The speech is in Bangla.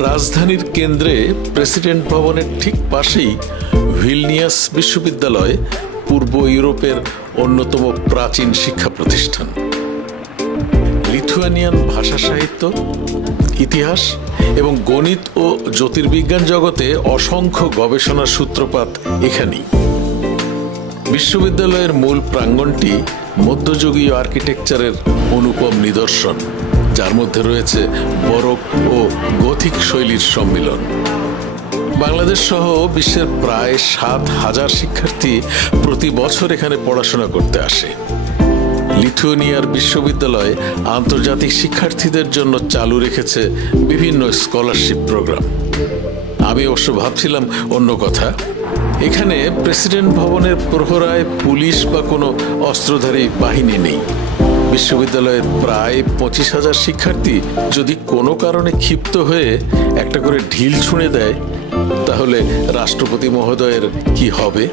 রাজধানীর কেন্দ্রে প্রেসিডেন্ট ভবনের ঠিক পাশেই ভিলনিয়াস বিশ্ববিদ্যালয়, পূর্ব ইউরোপের অন্যতম প্রাচীন শিক্ষা প্রতিষ্ঠান। লিথুয়ানিয়ান ভাষা সাহিত্য, ইতিহাস এবং গণিত ও জ্যোতির্বিজ্ঞান জগতে অসংখ্য গবেষণার সূত্রপাত এখানেই। বিশ্ববিদ্যালয়ের মূল প্রাঙ্গণটি মধ্যযুগীয় আর্কিটেকচারের অনুপম নিদর্শন, যার মধ্যে রয়েছে বরোক ও গথিক শৈলীর সম্মিলন। বাংলাদেশ সহ বিশ্বের প্রায় ৭,০০০ শিক্ষার্থী প্রতি বছর এখানে পড়াশোনা করতে আসে। লিথুয়ানিয়ার বিশ্ববিদ্যালয় আন্তর্জাতিক শিক্ষার্থীদের জন্য চালু রেখেছে বিভিন্ন স্কলারশিপ প্রোগ্রাম। আমি অবশ্য ভাবছিলাম অন্য কথা। এখানে প্রেসিডেন্ট ভবনের প্রহরায় পুলিশ বা কোনো অস্ত্রধারী বাহিনী নেই। বিশ্ববিদ্যালয়ের প্রায় ২৫,০০০ শিক্ষার্থী যদি কোনো কারণে ক্ষিপ্ত হয়ে একটা করে ঢিল ছুঁড়ে দেয়, তাহলে রাষ্ট্রপতি মহোদয়ের কি হবে?